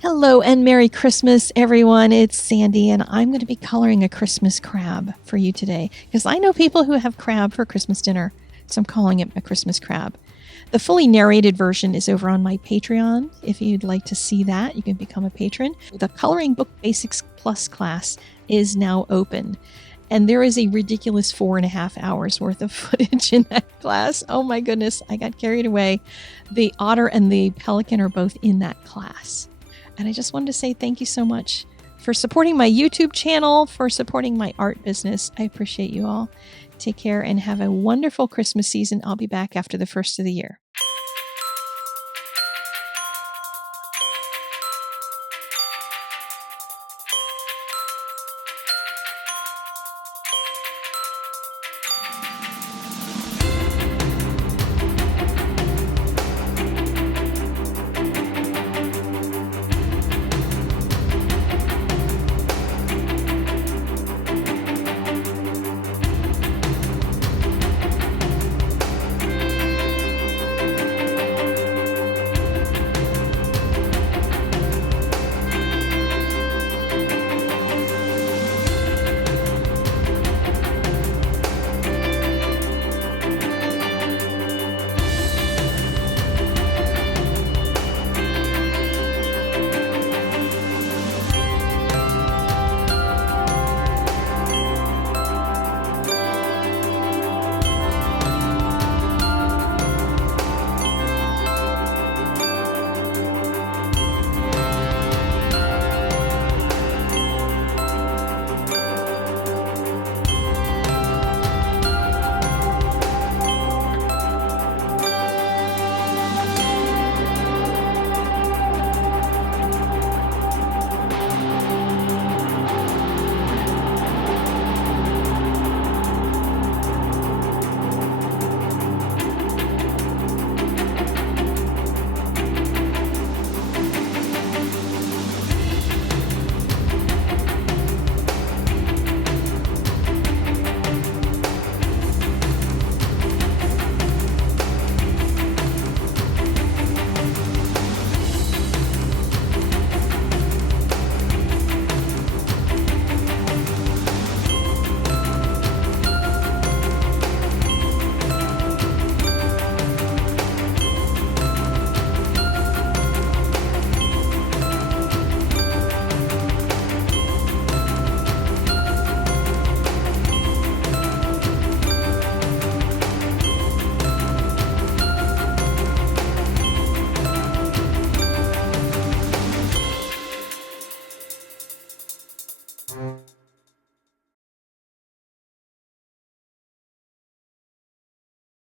Hello and Merry Christmas, everyone. It's Sandy, and I'm going to be coloring a Christmas crab for you today because I know people who have crab for Christmas dinner, so I'm calling it a Christmas crab. The fully narrated version is over on my Patreon. If you'd like to see that, you can become a patron. The Coloring Book Basics Plus class is now open, and there is a ridiculous 4.5 hours worth of footage in that class. Oh my goodness, I got carried away. The otter and the pelican are both in that class. And I just wanted to say thank you so much for supporting my YouTube channel, for supporting my art business. I appreciate you all. Take care and have a wonderful Christmas season. I'll be back after the first of the year.